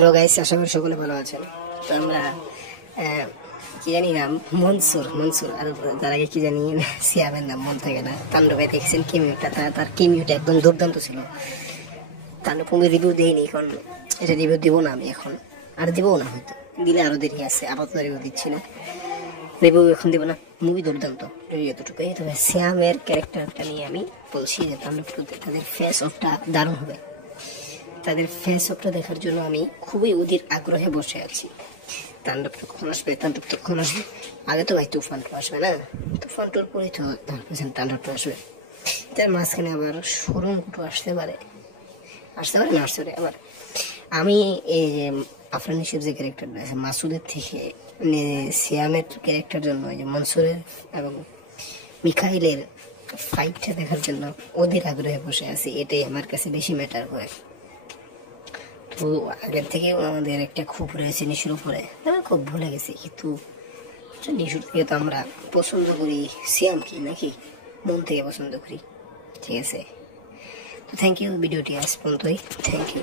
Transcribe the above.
Hello guys, আশা করি সকলে ভালো আছেন। তো আমরা কি জানি নাম মনসুর আর তার আগে কি জানি সিয়ামের নাম মন থাকে না। তাণ্ডবে দেখছেন কেমিউটা, তার কেমিউটা একদম দুর্দান্ত ছিল। তাণ্ডব আমি রিভিউ দিইনি, এখন এটা রিভিউ দিব না আমি, এখন আর দিবও না, হয়তো দিলে আরো দেরি আছে, আপাতত রিভিউ দিচ্ছি না, রিভিউ এখন দিব না। মুভি দুর্দান্ত, এতটুকুই। তবে শ্যামের ক্যারেক্টারটা নিয়ে আমি বলছি যে তাণ্ডব তাদের ফেস অফটা দারুণ হবে। তাদের ফেস অফটা দেখার জন্য আমি খুবই অধীর আগ্রহে বসে আছি। তাণ্ডবটা কখন আসবে, তাণ্ডবটা কখন আসবে। আগে তো ভাই তুফান টু আসবে না, তুফান টুর পরেই তো তাণ্ডবটা আসবে। তার মাঝখানে আবার শোরুম টু আসতে পারে না আসতে পারে। আবার আমি এই যে আফরান নিশোর যে ক্যারেক্টারটা আছে মাসুদের থেকে সিয়ামের ক্যারেক্টার জন্য, এই যে মনসুরের এবং মিখাইলের ফাইটটা দেখার জন্য অধীর আগ্রহে বসে আছি। এটাই আমার কাছে বেশি ম্যাটার করে। তো আগের থেকে আমাদের একটা খুব রয়েছে নিশুর উপরে, আমি খুব ভুলে গেছি, কিন্তু নিশুর থেকে তো আমরা পছন্দ করি সিয়াম, কি নাকি মন থেকে পছন্দ করি। ঠিক আছে, তো থ্যাংক ইউ, ভিডিওটি আজ পর্যন্তই, থ্যাংক ইউ।